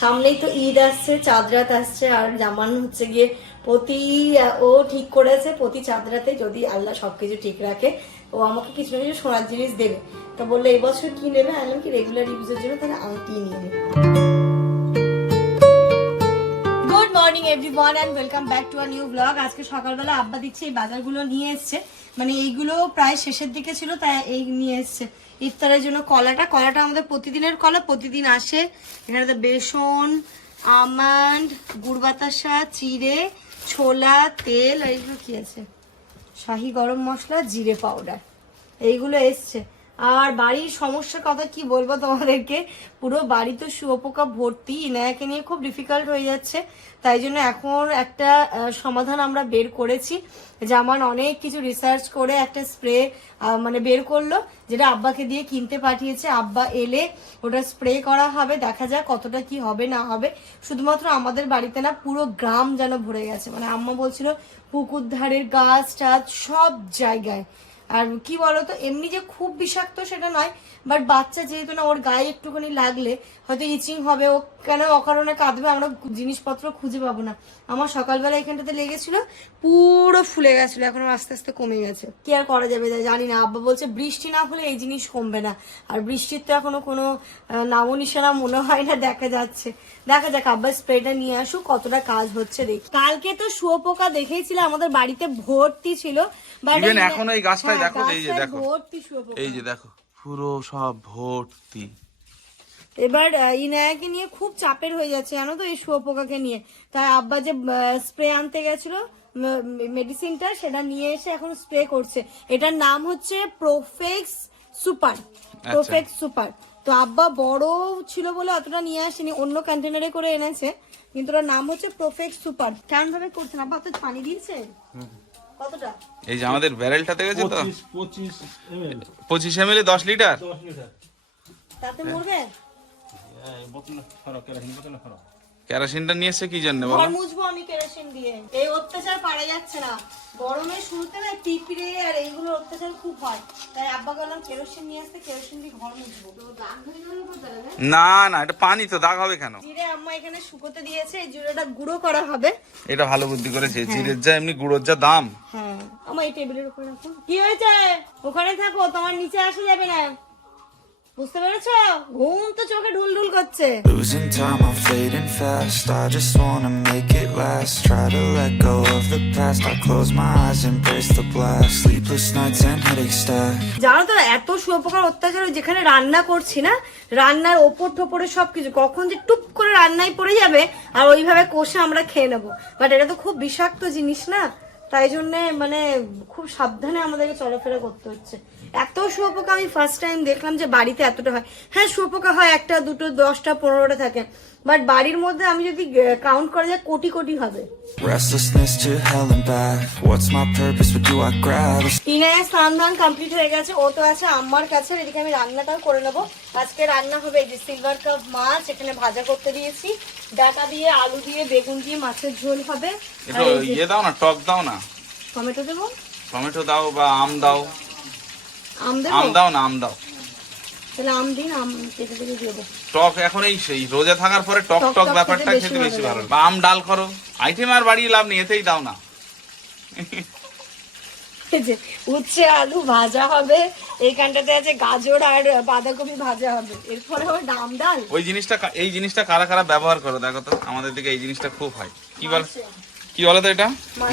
সামনেই তো ঈদ আসছে চাঁদরাত আসছে, আর জামান হচ্ছে গিয়ে প্রতি ও ঠিক করেছে প্রতি চাঁদরাতে যদি আল্লাহ সবকিছু ঠিক রাখে, ও আমাকে কিছু না কিছু সোনার জিনিস দেবে। তো বলল এবছর কি নেবে? আমি কি রেগুলার ইউজের জন্য তাহলে আংটি নিয়ে নেবে। Morning everyone and welcome back to our new blog আজকে সকালবেলা আব্বা দিচ্ছে এই বাজারগুলো নিয়ে এসছে। মানে এইগুলো প্রায় শেষের দিকে ছিল, তাই এই নিয়ে এসছে। ইফতারের জন্য কলাটা। কলাটা আমাদের প্রতিদিনের কলা, প্রতিদিন আসে এখানে তো বেসন, আমন্ড গুড় বাতাসা চিড়ে, ছোলা, তেল এইগুলো কী আছে? শাহি গরম মশলা, জিরে পাউডার এইগুলো এসছে। আর বাড়ির সমস্যার কথা কি বলব তোমাদেরকে? পুরো বাড়ি তো শুয়োপোকা ভর্তি, ইনায়াকে নিয়ে খুব ডিফিকাল্ট হয়ে যাচ্ছে। তাই জন্য এখন একটা সমাধান আমরা বের করেছি। যেমন অনেক কিছু রিসার্চ করে একটা স্প্রে মানে বের করল, যেটা আব্বাকে দিয়ে কিনতে পাঠিয়েছে। আব্বা এলে ওটা স্প্রে করা হবে, দেখা যাক কতটা কি হবে, না হবে। শুধুমাত্র আমাদের বাড়িতে না, পুরো গ্রাম যেন ভরে গেছে। মানে আম্মা বলছিল, পুকুর ধারের গাছ টাছ সব জায়গায়। আর কি বলতো এমনি যে খুব বিষাক্ত সেটা নয় বাট বাচ্চা যেহেতু না ওর গায়ে একটুখানি লাগলে হয়তো ইচিং হবে ও কেন অকারণে কাঁদবে আমরা জিনিসপত্র খুঁজে পাবো না। আমার সকালবেলা এখানটাতে লেগেছিল পুরো ফুলে গেছিল এখন আস্তে আস্তে কমে গেছে। কি আর করা যাবে জানি না আব্বা বলছে বৃষ্টি না হলে এই জিনিস কমবে না। আর বৃষ্টির তো এখনও কোনো আহ, নামো নিশানা মনে হয় না দেখা যাচ্ছে। দেখা যাক আব্বা স্প্রেটা নিয়ে আসুক কতটা কাজ হচ্ছে দেখি। কালকে তো শুয়োপোকা দেখেছিল আমাদের বাড়িতে ভর্তি ছিল এই- এখনও এই গাছটায় হ্যাঁ, দেখো, এই যে দেখো। ভর্তি শুয়োপোকা। এই যে দেখো। পুরো সব ভর্তি। এবার ইনায়াকে নিয়ে খুব চাপের হয়ে যাচ্ছে জানো তো এই শুয়োপোকাকে নিয়ে। তাই আব্বা যে স্প্রে আনতে গেছিল মেডিসিনটা সেটা নিয়ে এসে এখন স্প্রে করছে। এটার নাম হচ্ছে প্রোফেক্স সুপার প্রোফেক্স সুপার তো আব্বা বড় ছিল বলে অতটা নিয়ে আসেনি অন্য কন্টেনারে করে এনেছে কিন্তু ওটার নাম হচ্ছে প্রোফেক্স সুপার কেমন ভাবে করছেন? আব্বা তো পানি দিয়েছে? এই যে আমাদের ব্যারেলটাতে গেছে তো? পঁচিশ এমএল পঁচিশ দশ লিটার? দশ লিটার। তাতে মরবে? বোতলে ফরক কেরাসিন বোতল খারাপ কেরাসিনটা নিয়ে এসছে কি জন্য ঘর বলো মুছবো আমি কেরোসিন দিয়ে। এই অত্যাচার পারা যাচ্ছে না। গরমের শুরুতে না পিঁপড়ে আর এইগুলো অত্যাচার খুব হয়। তাই আব্বা বললাম কেরোসিন নিয়ে আসতে কেরোসিন দিয়ে ঘর মুছবো। না না এটা পানি তো দাগ হবে কেন? জিরে আম্মা এখানে শুকোতে দিয়েছে এই জিরেটা গুঁড়ো করা হবে। এটা ভালো বুদ্ধি করেছে জিরের যা এমনি গুঁড়োর যা দাম। হ্যাঁ আমার এই টেবিলের উপরে রাখো। কি হয়েছে? ওখানে থাকো তোমার নিচে আসা যাবে না। বুঝতে পেরেছ ঘুম তো চোখে ঢুল ঢুল করছে Losing time, I'm fading fast. I just wanna make it last. Try to let go of the past. I close my eyes, embrace the blast. Sleepless nights and headache stack. জানো তো এত শুয়োপোকার অত্যাচার ওই যেখানে রান্না করছি না রান্নার ওপর ঠোপরে সবকিছু কখন যে টুপ করে রান্নায় পড়ে যাবে আর ওইভাবে কষে আমরা খেয়ে নেব বাট এটা তো খুব বিষাক্ত জিনিস না তাই জন্য মানে খুব সাবধানে আমাদেরকে চলাফেরা করতে হচ্ছে এত শুয়োপোকা আমি ফার্স্ট টাইম দেখলাম যে বাড়িতে এতটা হয়। হ্যাঁ শুয়োপোকা হয় একটা দুটো দশটা পনেরোটা থাকে। বাট বাড়ির মধ্যে আমি যদি কাউন্ট করা যায় কোটি কোটি হবে? টিনায় স্নান ধান কমপ্লিট হয়ে গেছে। ও তো আছে আম্মার কাছে। এদিকে আমি রান্নাটাও করে নেব। আজকে রান্না হবে এই যে সিলভার কাপ মাছ। এখানে ভাজা করতে দিয়েছি। ডাটা দিয়ে আলু দিয়ে বেগুন দিয়ে মাছের ঝোল হবে। ইয়ে দাও না টক দাও না। টমেটো দেবো? টমেটো দাও বা আম দাও। আম দাও না আম দাও। তাহলে আম দিন আম কেটে কেটে দেবো। টক এখন এই সেই রোজা থাকার পরে টক টক ব্যাপারটা খেতে বেশি ভালো বা আম ডাল করো। আইটেম আর বাড়িয়ে লাভ নেই এতেই দাও না। উচ্ছে আলু ভাজা হবে এইখানটাতে আছে গাজর আর বাঁধাকপি ভাজা হবে। এরপরে হবে ডাম ডাল। ওই জিনিসটা এই জিনিসটা কারা কারা ব্যবহার করো দেখো তো। আমাদের দিকে এই জিনিসটা খুব হয়। কি বল কি বলো তো এটা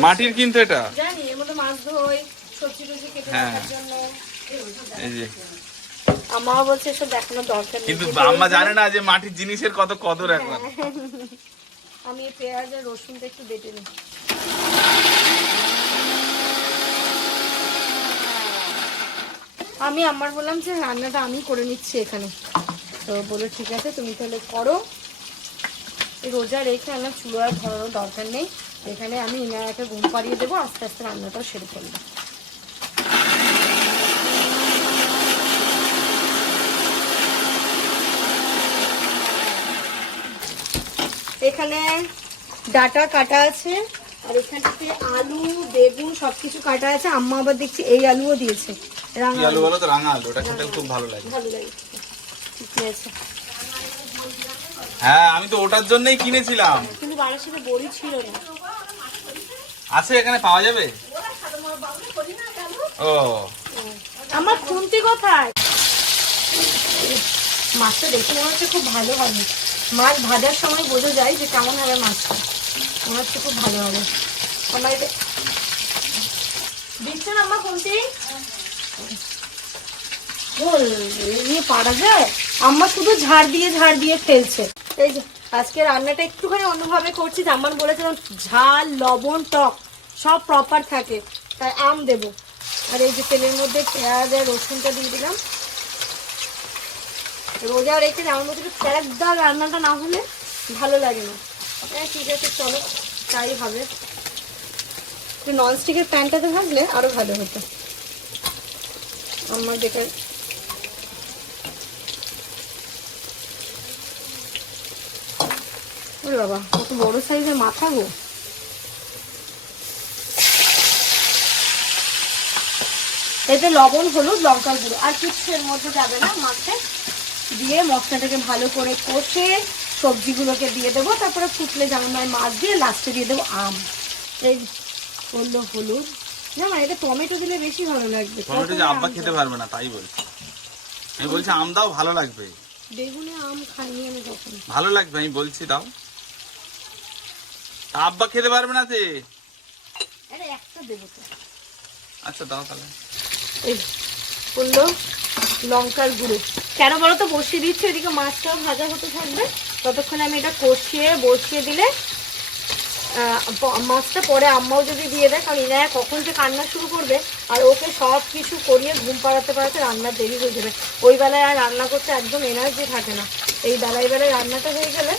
মাটির কিন্তু এটা। জানি এর মধ্যে মাছ ধোই সবজি টবজি কেটে হ্যাঁ। রাখার জন্য। এই যে। আমার বলছে এসব দেখানোর দরকার নেই। কিন্তু কিন্তু আম্মা জানে না যে মাটির জিনিসের কত কদর এখন। আমি পেঁয়াজ আর রসুনটা একটু বেটে নিই। আমি আমার বললাম যে রান্নাটা আমি করে নিচ্ছি এখানে। তো বলে ঠিক আছে তুমি তাহলে করো। এই রোজা রেখে আমার চুলো আর ধরানোর দরকার নেই। এখানে আমি ইনায়াকে ঘুম পাড়িয়ে দেবো আস্তে আস্তে রান্নাটাও সেরে ফেলব। এখানে ডাটা কাটা আছে আর এখানটাতে আলু বেগুন সবকিছু কাটা আছে। আম্মা আবার দেখছি এই আলুও দিয়েছে। রাঙা আলু বলো তো? রাঙা আলু। ওটা খেতে খুব ভালো লাগে। ভালো লাগে। ঠিকই আছে। হ্যাঁ আমি তো ওটার জন্যই কিনেছিলাম। কিন্তু বাড়ির সাথে বড়ি ছিল না। আছে এখানে পাওয়া যাবে? ও। আমার খুন্তি কোথায়? মাছটা দেখে মনে হচ্ছে খুব ভালো হবে মাছ ভাজার সময় বোঝা যায় যে কেমন হবে মাছটা। মনে হচ্ছে খুব ভালো হবে। আমার এটা দিচ্ছে আমার নিয়ে পারা যায়? আম্মা শুধু ঝাড় দিয়ে ঝাড় দিয়ে ফেলছে। এই যে আজকে রান্নাটা একটুখানি অন্যভাবে করছি জামান বলেছিলাম ঝাল লবণ টক সব প্রপার থাকে। তাই আম দেবো। আর এই যে তেলের মধ্যে পেঁয়াজ আর রসুনটা দিয়ে দিলাম। রোজা রেখে আমার একটু একদম রান্নাটা না হলে ভালো লাগে না। হ্যাঁ ঠিক আছে, চলো, তাই হবে। ননস্টিকের প্যানটাতে থাকলে আরও ভালো হতো। আমার যেটা ওরে বাবা, কত বড় সাইজের মাথা গো। এতে লবণ, হলুদ, লঙ্কার গুঁড়ো, আর কিচ্ছু এর মধ্যে যাবে না মাছে। দিয়ে মশলাটাকে ভালো করে কষে সবজিগুলোকে দিয়ে দেবো তারপরে ফুটলে যেমন হয় মাছ দিয়ে লাস্টে দিয়ে দেবো আম। এই করল হলুদ। না না এটা টমেটো দিলে বেশি ভালো লাগবে। টমেটো যে আব্বা খেতে পারবে না তাই বলছি। আমি বলছি আম দাও ভালো লাগবে। বেগুনে আম খাইনি আমি কখন। ভালো লাগবে আমি বলছি দাও। আব্বা খেতে পারবে না তে একটা দেবো তো আচ্ছা দাও তাহলে। এই করল লঙ্কার গুঁড়ো। কেন বলো তো বসিয়ে দিচ্ছি এদিকে মাছটাও ভাজা হতে থাকবে। ততক্ষণে আমি এটা কষিয়ে, বসিয়ে দিলে মাছটা পরে আম্মাও যদি দিয়ে দেয়, কারণ ইনায়া কখন যে কান্না শুরু করবে, আর ওকে সব কিছু করিয়ে ঘুম পাড়াতে পাড়াতে রান্নার দেরি হয়ে যাবে। ওই বেলায় আর রান্না করতে একদম এনার্জি থাকে না। এই বেলায় বেলায় রান্নাটা হয়ে গেলে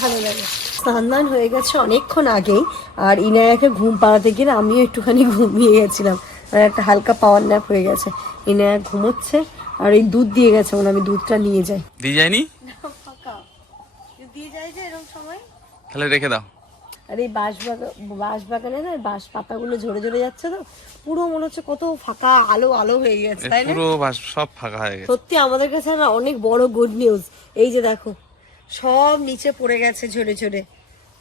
ভালো লাগে। স্নান হয়ে গেছে অনেকক্ষণ আগেই, আর ইনায়াকে ঘুম পাড়াতে গিয়ে আমিও একটুখানি ঘুমিয়ে গেছিলাম। আর একটা হালকা পাওয়ার ন্যাপ হয়ে গেছে। ইনায়া ঘুমোচ্ছে আর এই দুধ দিয়ে গেছে মানে আমি দুধটা নিয়ে যাই। দিয়ে যায়নি? দিয়ে যায় যে এরকম সময়? তাহলে রেখে দাও। আর এই বাঁশ বাগান বাঁশ বাগানে না বাঁশ পাতাগুলো ঝরে ঝরে যাচ্ছে তো পুরো মনে হচ্ছে কত ফাঁকা আলো আলো হয়ে গেছে তাই না? পুরো বাস- সব ফাঁকা হয়ে গেছে। সত্যি আমাদের কাছে না অনেক বড় গুড নিউজ এই যে দেখো সব নিচে পড়ে গেছে ঝরে ঝরে।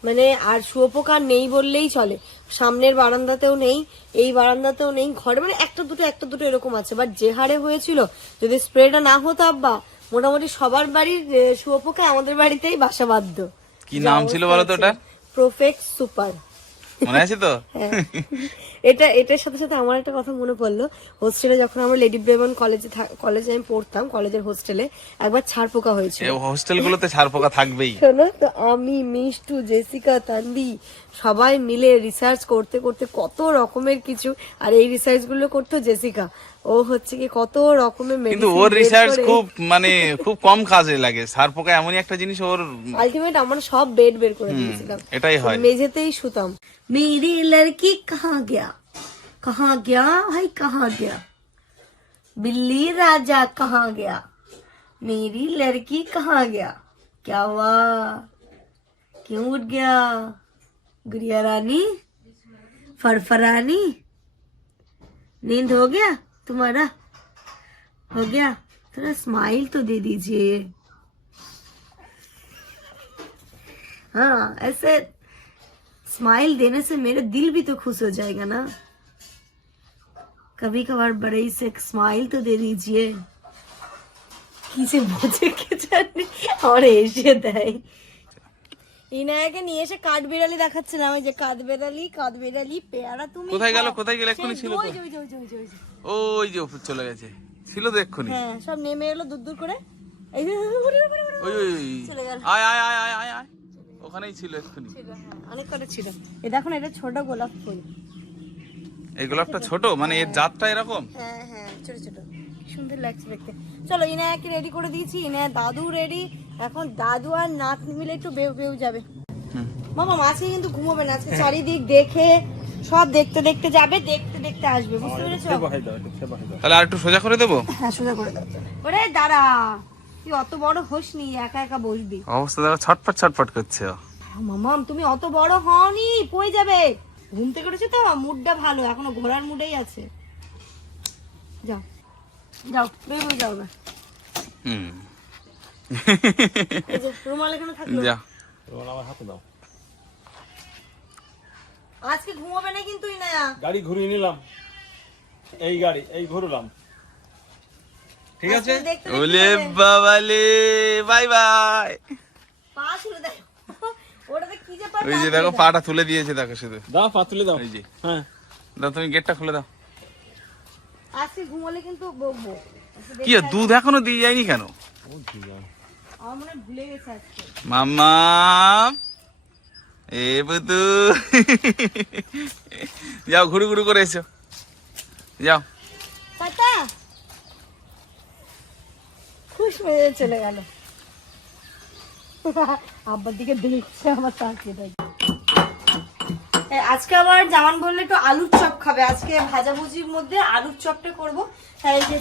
মানে আর শুয়োপোকা নেই বললেই চলে। সামনের বারান্দাতেও নেই এই বারান্দাতেও নেই ঘরে মানে একটা দুটো একটা দুটো এরকম আছে। বাট যে হারে হয়েছিল যদি স্প্রেটা না হতো আব্বা মোটামুটি সবার বাড়ির শুয়োপোকা আমাদের বাড়িতেই বাসা বাধ্য কি নাম ছিল বলো তো ওটা প্রফেক্ট সুপার মনে আছে তো? হ্যাঁ। এটা এটার সাথে সাথে আমার একটা কথা মনে পড়ল। হোস্টেলে যখন আমরা লেডি ব্রেমন কলেজে কলেজে আমি পড়তাম কলেজের হোস্টেলে একবার ছাড় পোকা হয়েছে হোস্টেল গুলোতে ছাড় পোকা থাকবেই। শোনো তো আমি মিষ্টু জেসিকা তান্দি সবাই মিলে রিসার্চ করতে করতে কত রকমের কিছু আর এই রিসার্চগুলো করতো জেসিকা। ও হচ্ছে কি কত রকমের কিন্তু ওর রিসার্চ খুব মানে খুব কম কাজে লাগে সার পোকা এমনই একটা জিনিস ওর আলটিমেট আমরা সব বেড বের করে দিয়েছিলাম এটাই হয় মেঝেতেই শুতাম মেরি লড়কি কাহা গয়া কাহা গয়া ভাই কাহা গয়া बिल्ली राजा कहाँ गया मेरी लड़की कहाँ गया क्या हुआ क्यों उठ गया गुड़िया रानी फरफरानी नींद हो गया तुम्हारा हो गया। थोड़ा स्माइल तो दे दीजिए। हाँ ऐसे स्माइल देने से मेरा दिल भी तो खुश हो जाएगा ना। कभी कभार बड़े से स्माइल तो दे दीजिए। किसे मुझे के जाने और एशिया दाई ইনায়াকে নিয়ে এসে কাঠ বিড়ালি দেখাচ্ছিলাম ওই যে কাঠ বিড়ালি কাঠ বিড়ালি পেয়ারা তুমি কোথায় গেল কোথায় গেল এক্ষুনি ছিল ওই যে, ওই যে, ওই যে, ওই যে, ওই যে। ওই উপর চলে গেছে। ছিল তো এক্ষুনি। হ্যাঁ সব নেমে এলো দূর দূর করে। এই যে। ওই ওই। চলে গেল। আয় আয় আয় আয় আয় আয়। ওখানেই ছিল এক্ষুনি। হ্যাঁ, অনেক কটা ছিল। এ দেখো এটা ছোট গোলাপ ফুল। এই গোলাপটা ছোট। মানে এর জাতটা এরকম? হ্যাঁ হ্যাঁ ছোট ছোট। সুন্দর লাগছে দেখতে। চলো ইনায়াকে রেডি করে দিয়েছি। ইনায়া দাদু রেডি এখন দাদু আর নাতনি মিলে একটু বেউ বেউ যাবে। মামা মাছে কিন্তু ঘুমোবে না আজকে চারিদিক দেখে সব দেখতে দেখতে যাবে দেখতে দেখতে আসবে বুঝতে পেরেছ? তাহলে আর একটু সোজা করে দেবো? হ্যাঁ সোজা করে দেবো ওরে দাঁড়া তুই অত বড় হোস নি একা একা বসবি। অবস্থা দেখো ছটফট ছটফট করছে মামাম তুমি অত বড় হওনি পড়ে যাবে? ঘুম থেকে উঠেছে তো মুডটা ভালো এখনও ঘোরার মুডেই আছে। যাও যাও বের যাও না হুম। রুমাল এখানে থাকল। যা। রোল আমার হাতে দাও। আজকে ঘুমাবে না কিন্তু ইনায়া গাড়ি ঘুরিয়ে নিলাম। এই গাড়ি এই ঘুরলাম। ঠিক আছে? ওলে বাবালে বাই বাই। পা ওটাতে কি যে পা ওই যে দেখো পাটা তুলে দিয়েছে দেখো শুধু। দাও পাতুলে দাও। এই যে। হ্যাঁ। দাও তুমি গেটটা খুলে দাও। দাও। আজকে ঘুমালে কিন্তু বকবো কি দুধ এখনও দিয়ে যায়নি কেন? ও আছে আমার মনে ভুলে গেছে আজকে। মাম্মা এ বুতু যাও ঘুরু ঘুরু করে এসো। যাও। খুশ হয়ে চলে গেল। আব্বার দিকে দেখছে আমার তাকিয়ে দেখে আজকে আবার জামান বললে একটু আলুর চপ খাবে। আজকে ভাজাভুজির মধ্যে আলুর চপটা করব। তাই যে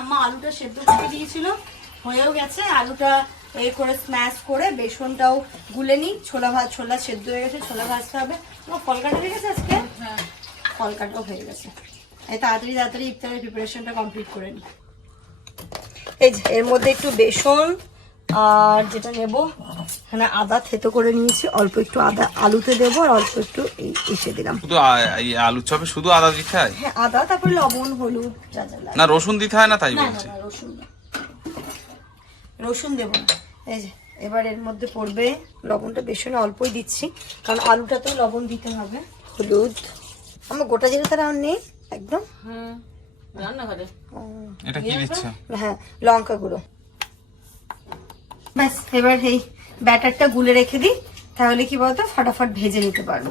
আম্মা আলুটা সেদ্ধ করে দিয়েছিল। হয়েও গেছে আলুটা এ করে স্ম্যাশ করে বেসনটাও গুলে নিই। ছোলা ভাত ছোলা সেদ্ধ হয়ে গেছে ছোলা ভাজতে হবে। তোমার ফল কাটা হয়ে গেছে আজকে? ফল কাটাও হয়ে গেছে। এই তাড়াতাড়ি তাড়াতাড়ি ইফতারের প্রিপারেশনটা কমপ্লিট করে নিই এই যে এর মধ্যে একটু বেসন আর যেটা নেব এখানে আদা থেতো করে নিয়েছি। অল্প একটু আদা আলুতে দেবো আর অল্প একটু এই এসে দিলাম। শুধু আ- এই আলুর চপে শুধু আদা দিতে হয়? হ্যাঁ আদা তারপরে লবণ হলুদ যা যা না রসুন দিতে হয় না তাই না রসুন না। রসুন দেবো না। এই যে এবার এর মধ্যে পড়বে লবণটা বেসনে অল্পই দিচ্ছি কারণ আলুটাতেও লবণ দিতে হবে। হলুদ। আমার গোটা জিরে তারা নেই একদম। এটা কি হ্যাঁ লঙ্কা গুঁড়ো। ব্যাস এবার এই ব্যাটারটা গুলে রেখে দিই তাহলে কি বলতো ফাটাফাট ভেজে নিতে পারব।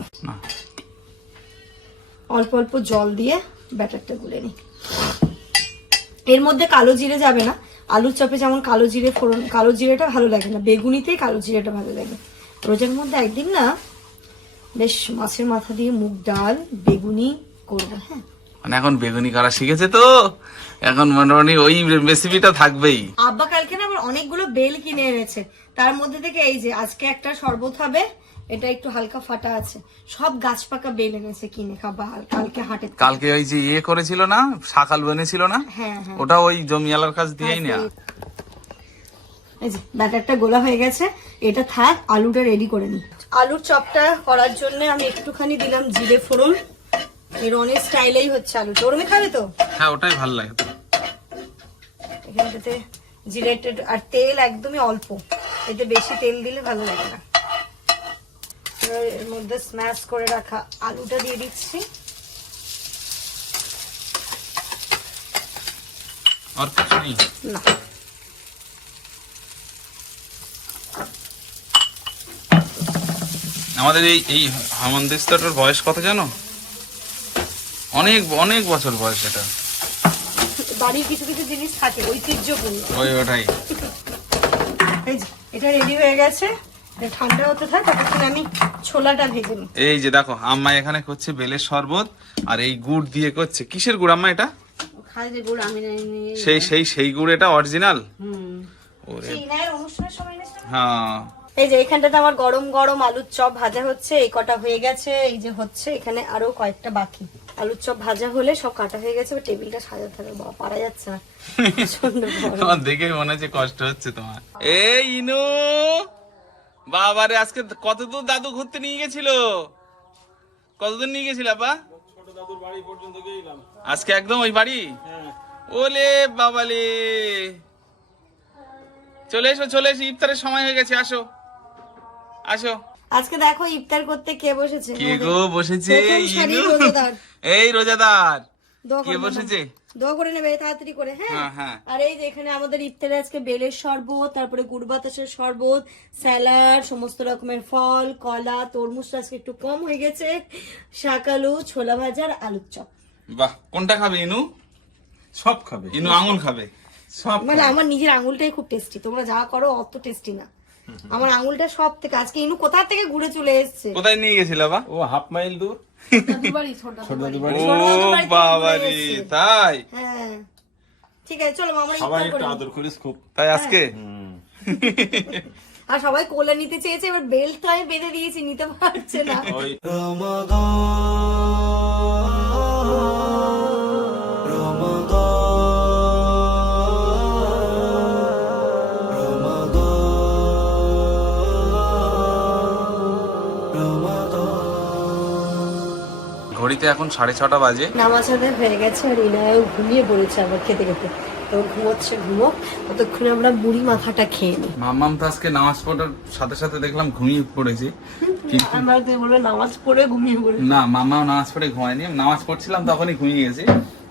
অল্প অল্প জল দিয়ে ব্যাটারটা গুলে নিই। এর মধ্যে কালো জিরে যাবে না আলুর চপে যেমন কালো জিরে ফোড়ন কালো জিরেটা ভালো লাগে না বেগুনিতেই কালো জিরেটা ভালো লাগে। রোজার মধ্যে একদিন না বেশ মাছের মাথা দিয়ে মুগ ডাল বেগুনি করব হ্যাঁ। মানে এখন বেগুনি করা শিখেছে তো এখন মোটামুটি ওই রেসিপিটা থাকবেই। আব্বা কালকে না আবার অনেকগুলো বেল কিনে এনেছে তার মধ্যে থেকে এই যে আজকে একটা শরবত হবে এটা একটু হালকা ফাটা আছে। সব গাছ পাকা বেল এনেছে কিনে খাবা কালকে হাটে। কালকে ওই যে ইয়ে করেছিল না? সকাল বনেছিল না? হ্যাঁ হ্যাঁ। ওটা ওই জমিয়ালার কাছ দিয়েই নেয়া। এই যে ব্যাটারটা গোলা হয়ে গেছে। এটা থাক আলুটা রেডি করে নি। আলুর চপটা করার জন্য আমি একটুখানি দিলাম জিরে ফোড়ন। এর অনেক স্টাইলেই হচ্ছে আলুটা। ওরমে খাবে তো? হ্যাঁ ওটাই ভালো লাগে। এখানটাতে জিরে আর তেল একদমই অল্প। এতে বেশি তেল দিলে ভালো লাগে না। এবার এর মধ্যে স্ম্যাশ করে রাখা আলুটা দিয়ে দিচ্ছি। আর কিছু নেই? না। আমাদের এই এই হামন্দিস্তাটার বয়স কত জানো? অনেক অনেক বছর বয়স এটা। বাড়ির কিছু কিছু জিনিস থাকে ঐতিহ্যপূর্ণ। ওই ওটাই। এই এটা রেডি হয়ে গেছে। ঠান্ডা হতে থাক ততক্ষণ আমি ছোলাটা ভেজে নিই এই যে দেখো আম্মা এখানে করছে বেলের শরবত আর এই গুড় দিয়ে করছে। কিসের গুড় আম্মা এটা? খাজে গুড় আমি সেই সেই সেই গুড় এটা অরিজিনাল হুম। ওরে অনুষ্ঠানের সময় হ্যাঁ। এই যে এখানটাতে আমার গরম গরম আলুর চপ ভাজা হচ্ছে এই কটা হয়ে গেছে এই যে হচ্ছে এখানে আরও কয়েকটা বাকি। আলুর চপ ভাজা হলে সব কাটা হয়ে গেছে টেবিলটা সাজাতে হবে বাবা পারা যাচ্ছে না। দেখে মনে হচ্ছে কষ্ট হচ্ছে তোমার। এই ইনু! বাবারে আজকে কত দূর দাদু ঘুরতে নিয়ে গেছিল? কতদূর নিয়ে গেছিল আপা? ছোট দাদুর বাড়ি পর্যন্ত গেলাম। আজকে একদম ওই বাড়ি? হ্যাঁ। ওলে বাবালে। চলে এসো চলে এসো ইফতারের সময় হয়ে গেছে আসো। আসো। আজকে দেখো ইফতার করতে কে বসেছে কে গো বসেছে। এই রোজাদার। দোয়া কে করবে না। বসেছে দোয়া করে নেবে তাড়াতাড়ি করে হ্যাঁ? হ্যাঁ, হ্যাঁ। আর এই যে এখানে আমাদের ইফতারে আজকে বেলের শরবত তারপরে গুড় বাতাসের শরবত স্যালাড সমস্ত রকমের ফল কলা তরমুজ আজকে একটু কম হয়ে গেছে। শাকালু ছোলা ভাজার আলুর চপ। বাহ কোনটা খাবে ইনু? সব খাবে। ইনু আঙুল খাবে। সব মানে আমার নিজের আঙুলটাই খুব টেস্টি তোমরা যা করো অত টেস্টি না। আমার আঙুলটা সব থেকে আজকে ইনু কোথা থেকে ঘুরে চলে এসছে? কোথায় নিয়ে গেছিল বা ও হাফ মাইল দূর। ও বাবা রে তাই? হ্যাঁ। ঠিক আছে চলো আমরা সবাই একটু আদর করিস খুব। তাই আজকে? আর সবাই কোলে নিতে চেয়েছে এবার বেল্ট আমি বেঁধে দিয়েছি নিতে পারছে না। ঘড়িতে এখন সাড়ে ছটা বাজে। নামাজ আদায় হয়ে গেছে আর ইনায়ও ঘুমিয়ে পড়েছে আবার খেতে খেতে। তো ঘুমোচ্ছে ঘুমো ততক্ষণে আমরা বুড়ি মাথাটা খেয়ে নিই। মাম্মাম তো আজকে নামাজ পড়ার সাথে সাথে দেখলাম ঘুমিয়ে পড়েছে। তুই বলল নামাজ পড়ে ঘুমিয়ে পড়ে না মাম্মাও নামাজ পড়ে ঘুমায়নি। নামাজ পড়ছিলাম তখনই ঘুমিয়ে গেছে।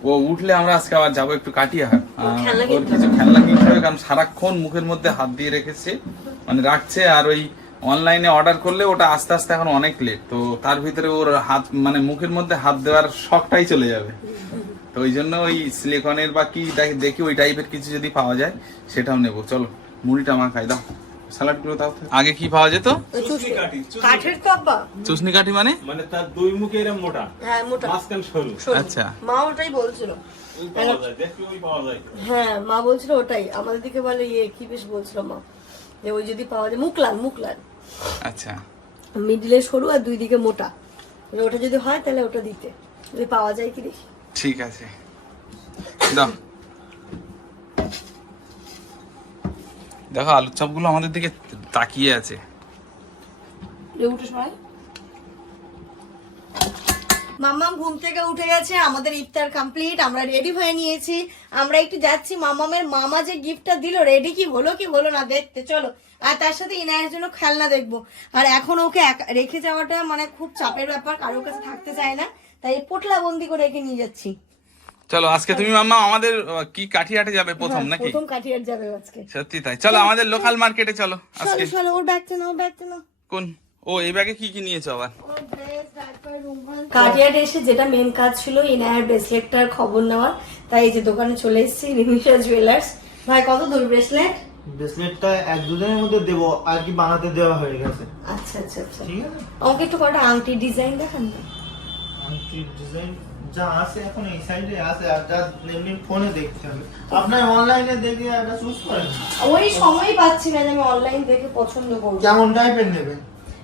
ও উঠলে আমরা আজকে আবার যাব একটু আহ, খেলনা ওর কিছু খেলনা কিনতে হবে কারণ সারাক্ষণ মুখের মধ্যে হাত দিয়ে রেখেছে। মানে রাখছে আর ওই অনলাইনে অর্ডার করলে ওটা আস্তে আস্তে এখন অনেক লেট তো তার ভিতরে ওর হাত মানে মুখের মধ্যে হাত দেওয়ার শখটাই চলে যাবে। তো ওই জন্য ওই সিলিকনের বা কি দেখি ওই টাইপের কিছু যদি পাওয়া যায় সেটাও নেব। চলো মুড়িটা আমার খাই দাও। স্যালাডগুলো তাও আগে কি পাওয়া যেত? চুষনি কাঠি, চুষনি কাঠের চুসনি কাঠি মানে? মানে তার দুই মুখে এরকম মোটা। হ্যাঁ মোটা। মাঝখান সরু। সরু। আচ্ছা। মা ওটাই বলছিল। হ্যাঁ মা বলছিল ওটাই। আমাদের দিকে বলে ইয়ে কি বেশ বলছিল মা? যে ওই যদি পাওয়া যায় মুকলান মুকলান আচ্ছা। মিডিলে সরু আর দুই দিকে মোটা। মানে ওটা যদি হয় তাহলে ওটা দিতে। যদি পাওয়া যায় কি দেখি ঠিক আছে। দাও। দেখো আলুর চপগুলো আমাদের দিকে তাকিয়ে আছে। উঠে সবাই মাম্মাম ঘুম থেকে উঠে গেছে আমাদের ইফতার কমপ্লিট আমরা রেডি হয়ে নিয়েছি। আমরা একটু যাচ্ছি মামামের মামা যে গিফটটা দিল রেডি কি হলো কি হলো না দেখতে চলো। আর তার সাথে ইনায়ের জন্য খেলনা দেখব। আর এখন ওকে রেখে যাওয়াটা মানে খুব চাপের ব্যাপার কারোর কাছে থাকতে চায় না। তাই পোটলা বন্দি করে রেখে নিয়ে যাচ্ছি। চলো আজকে তুমি মাম্মা আমাদের কি কাঠিয়াটে যাবে প্রথম হ্যাঁ, নাকি? প্রথম কাঠিয়ার যাবে আজকে। সত্যি তাই। চলো আমাদের লোকাল মার্কেটে চলো আজকে। চলো চলো ওর ব্যাগটা নাও ব্যাগটা নাও। কোন? ও এই ব্যাগে কি কি নিয়েছো আবার? কাটিয়াটে এসে যেটা মেন কাজ ছিল ইনায়ার ব্রেসলেটটার খবর নেওয়ার তাই এই যে দোকানে চলে এসেছি রিমিশা জুয়েলার্স ভাই কত দূর ব্রেসলেট ব্রেসলেটটা এক দুদিনের মধ্যে দেবো আর কি বানাতে দেওয়া হয়ে গেছে। আচ্ছা আচ্ছা আচ্ছা। ঠিক আছে। আমাকে একটু কটা আংটি ডিজাইন দেখান তো। আংটি ডিজাইন যা আছে এখন এই সাইডে আছে আর যা এমনি ফোনে দেখতে হবে। আপনার অনলাইনে দেখে একটা চুজ করেন। ওই সময়ই পাচ্ছি না যে আমি অনলাইন দেখে পছন্দ করব। কেমন টাইপের নেবেন?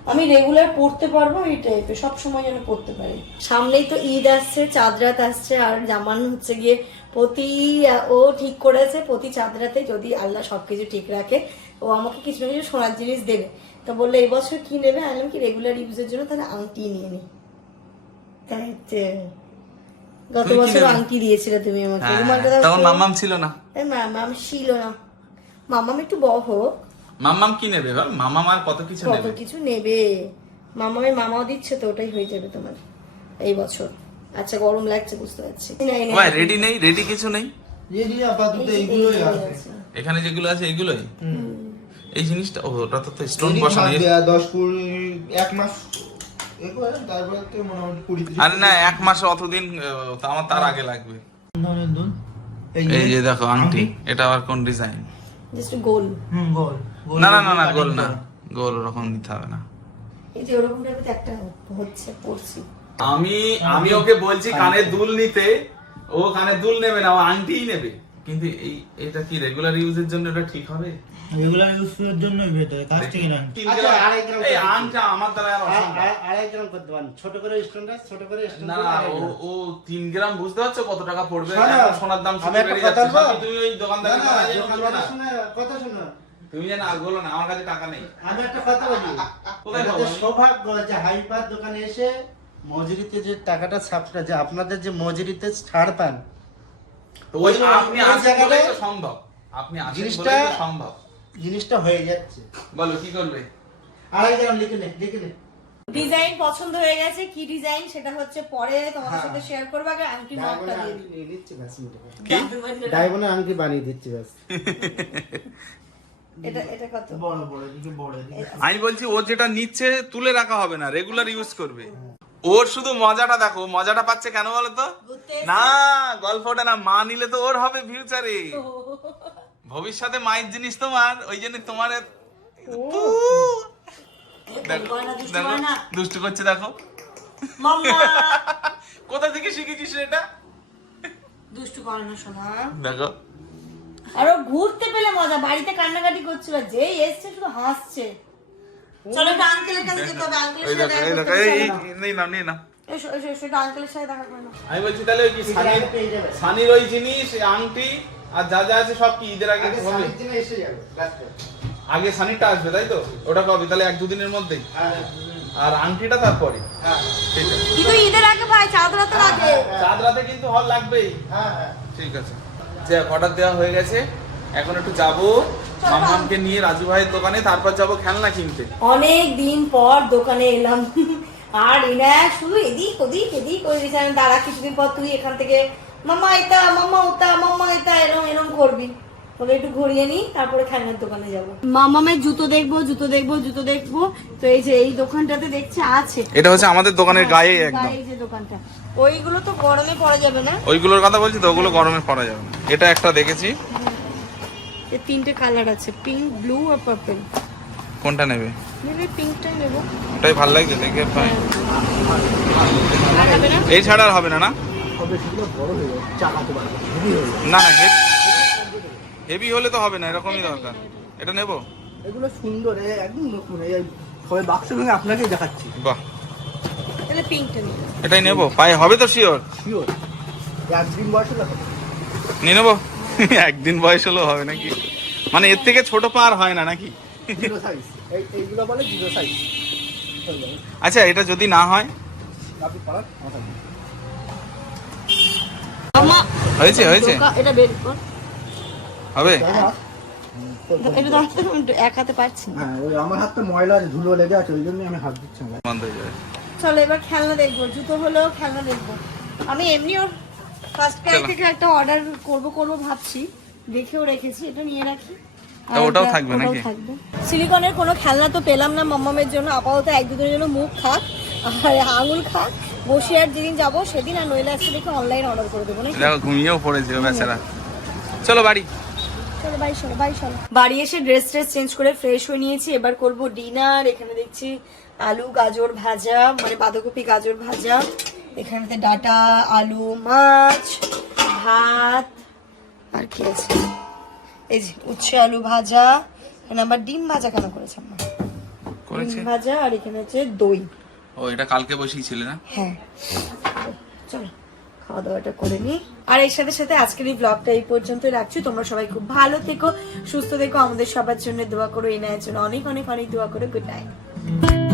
আমি রেগুলার পড়তে পারব এই টাইপের সব সময় যেন পড়তে পারি। সামনেই তো ঈদ আসছে চাঁদ রাত আসছে আর জামান হচ্ছে গিয়ে প্রতি ও ঠিক করেছে প্রতি চাঁদ রাতে যদি আল্লাহ সবকিছু ঠিক রাখে ও আমাকে কিছু না কিছু সোনার জিনিস দেবে। তো বলল এই বছর কি নেবে? আনলাম কি রেগুলার ইউজের জন্য তাহলে আংটি নিয়ে নি। গত বছর আংটি দিয়েছিলে তুমি আমাকে। হ্যাঁ, তখন তো। মাম্মাম ছিল না। এই মামাম ছিল না। মামাম একটু বহ মাম্মাম কি নেবে? বল মামাম আর কত কিছু নেবে? কত কিছু নেবে? মামামের মামাও দিচ্ছে তো ওটাই হয়ে যাবে তোমার এই বছর। আচ্ছা গরম লাগছে বুঝতে পারছি। না, এই নে, ভাই রেডি নেই? রেডি কিছু নেই? যে আপাতত এইগুলোই আছে। এখানে যেগুলো আছে এইগুলোই? হুম। এই জিনিসটা ওটা তো স্টোন বসানো মাস দেয়া, দশ কুড়ি এক মাস আরে না এক মাসে অতদিন আহ, তা আমার তার আগে লাগবে। এই যে দেখো আংটি। এটা আবার কোন ডিজাইন জাস্ট গোল হুম গোল না না না না গোল না। গোল ওরকম দিতে হবে না। এই যে ওরকম টাইপের একটা হচ্ছে পড়ছি আমি আমি ওকে বলছি কানে দুল নিতে। ও কানে দুল নেবে না ও আংটিই নেবে। কিন্তু এই এটা কি রেগুলার ইউজের জন্য এটা ঠিক হবে? রেগুলার ইউজের জন্যই বেটার কাছ থেকে না আচ্ছা, আড়াই গ্রাম এই আংটা আমার দ্বারা আর আড়াই গ্রাম করতে পারেন ছোট করে স্টোনটা ছোট করে স্টোন না না ও ও তিন গ্রাম বুঝতে পারছ কত টাকা পড়বে? সোনার দাম আমি শুনে বেড়ে কথা যাচ্ছে। বলব? তুমি ওই দোকানদারের না শোনো, কথা শোনো। তুমি যেন আর বলো না আমার কাছে টাকা নেই। আমি একটা কথা বলি। কোথায়? সৌভাগ্য যে হাইপার দোকানে এসে মজুরিতে যে টাকাটা ছাপটা যে আপনাদের যে মজুরিতে ছাড় পান ওই ওই- আপনি ওই বলেই তো সম্ভব। আপনি আসেন বলেই তো সম্ভব। জিনিসটা হয়ে যাচ্ছে। বলো কি করবে? আড়াই গ্রাম লিখে নে লিখে নে। ডিজাইন পছন্দ হয়ে গেছে কি ডিজাইন সেটা হচ্ছে পরে তোমাদের সাথে শেয়ার করব আগে আংটি মাপটা দিয়ে দিচ্ছি ব্যাস কি? ডায়মন্ডের আংটি বানিয়ে দিচ্ছি ব্যাস। এটা এটা কত? বড় বড় এদিকে বড় আমি বলছি ও যেটা নিচ্ছে তুলে রাখা হবে না রেগুলার ইউজ করবে। ওর শুধু মজাটা দেখো মজাটা পাচ্ছে কেন বলো তো না গল্পটা না মা নিলে তো ওর হবে ফিউচারে ভবিষ্যতে মায়ের জিনিস তোমার ওই জন্য তোমার দুষ্টু করছে দেখো। কোথা থেকে শিখেছিস এটা দুষ্টু করে শোনা দেখো। আর ঘুরতে পেলে মজা বাড়িতে কান্নাকাটি করছিল যেই এসছে শুধু হাসছে। চলো আঙ্কেলের কাছে যেতে হবে আঙ্কেলের এই সাথে এই দেখো এই নেই না নেই না এসো এসো এসো আঙ্কেলের সাথে দেখা করে নাও। আমি বলছি তাহলে ওই কি যাবে। সানির ওই জিনিস আংটি আর যা যা আছে সব কি ঈদের আগে হবে? এসে যাবে আগে সানিরটা আসবে তাই তো? ওটা কবে তাহলে এক দুদিনের মধ্যেই। আর আর আংটিটা তারপরে। হ্যাঁ। ঠিক আছে। কিন্তু ঈদের আগে ভাই চাঁদ রাতের আগে চাঁদ রাতে কিন্তু হল লাগবেই। হ্যাঁ হ্যাঁ। ঠিক আছে। যে অর্ডার দেওয়া হয়ে গেছে। এখন একটু যাব। নিয়ে রাজু ভাইয়ের দোকানে তারপর যাব খেলনা কিনতে। অনেক দিন পর দোকানে এলাম। আর এনা শুধু এদিক ওদিক এদিক করে দিয়েছে। দাঁড়া কিছুদিন পর তুই এখান থেকে মামা এটা মামা ওটা মামা এটা এরম এরম করবি। একটু ঘুরিয়ে নি তারপরে খেলনার দোকানে যাব। মামামের জুতো দেখব জুতো দেখব জুতো দেখব। তো এই যে এই দোকানটাতে দেখছে আছে। এটা হচ্ছে আমাদের দোকানের গায়ে একদম। গায়ে যে দোকানটা। ওইগুলো তো গরমে পড়া যাবে না? ওইগুলোর কথা বলছি তো ওগুলো গরমে পড়া যাবে না। এটা একটা দেখেছি। এর তিনটে কালার আছে পিঙ্ক ব্লু আর পার্পল কোনটা নেবে? নেবে পিঙ্কটাই নেব। ওটাই ভালো লাগছে দেখে পাই আর হবে না? এই ছাড়া আর হবে না না? না না হেভি হলে তো হবে না এরকমই দরকার। এটা নেব? এগুলো সুন্দর এ একদম নতুন এই সবাই বাক্স ভেঙে আপনাকেই দেখাচ্ছি। বাহ। তাহলে পিঙ্কটা নেব। এটাই নেব? পায়ে হবে তো শিওর শিওর একদিন বয়সে নিয়ে নেব? একদিন বয়স হলেও হবে নাকি? মানে এর থেকে ছোট পা আর হয় না নাকি? Zero size. এই এইগুলো বলে জিরো সাইজ। আচ্ছা এটা যদি না হয়? হয়েছে হয়েছে। এটা বের কর। হবে? তাই এটা আমি এক হাতে পারছি না। হ্যাঁ ওই আমার হাতটা ময়লা আছে, ধুলো লেগে আছে ওই জন্যই আমি হাত দিচ্ছি না বন্ধ হয়ে যাবে। চলো এবার খেলনা দেখব জুতো হলেও খেলনা দেখব। আমি এমনিও ফার্স্ট ক্রাই থেকে একটা অর্ডার করব করব ভাবছি দেখেও রেখেছি এটা নিয়ে রাখি। ওটাও থাকবে নাকি? সিলিকনের কোনো খেলনা তো পেলাম না মাম্মামের জন্য আপাতত এক দুদিনের জন্য মুখ খাক আর আঙুল খাক বসে আর যেদিন যাব সেদিন আর নইলে দেখে অনলাইন অর্ডার করে দেবো নাকি? দেখো ঘুমিয়েও পড়েছে বেচারা। চলো বাড়ি। বাড়ি এসে ড্রেস ট্রেস চেঞ্জ করে ফ্রেশ হয়ে নিয়েছি এবার করব ডিনার এখানে দেখছি আলু গাজর ভাজা মানে বাঁধাকপি গাজর ভাজা এখানেতে ডাটা আলু মাছ ভাত আর কি আছে? এই যে উচ্ছে আলু ভাজা এখানে আবার ডিম ভাজা কেন করেছে আম্মা? করেছে। ডিম ভাজা আর এখানে হচ্ছে দই। ও এটা কালকে বসিয়েছিলে না? হ্যাঁ। চলো খাওয়া দাওয়াটা করে নি আর এর সাথে সাথে আজকের এই ব্লগটা এই পর্যন্তই রাখছি। তোমরা সবাই খুব ভালো থেকো সুস্থ থেকো আমাদের সবার জন্য দোয়া করো এনায়ের জন্য অনেক অনেক অনেক দোয়া করো। Good night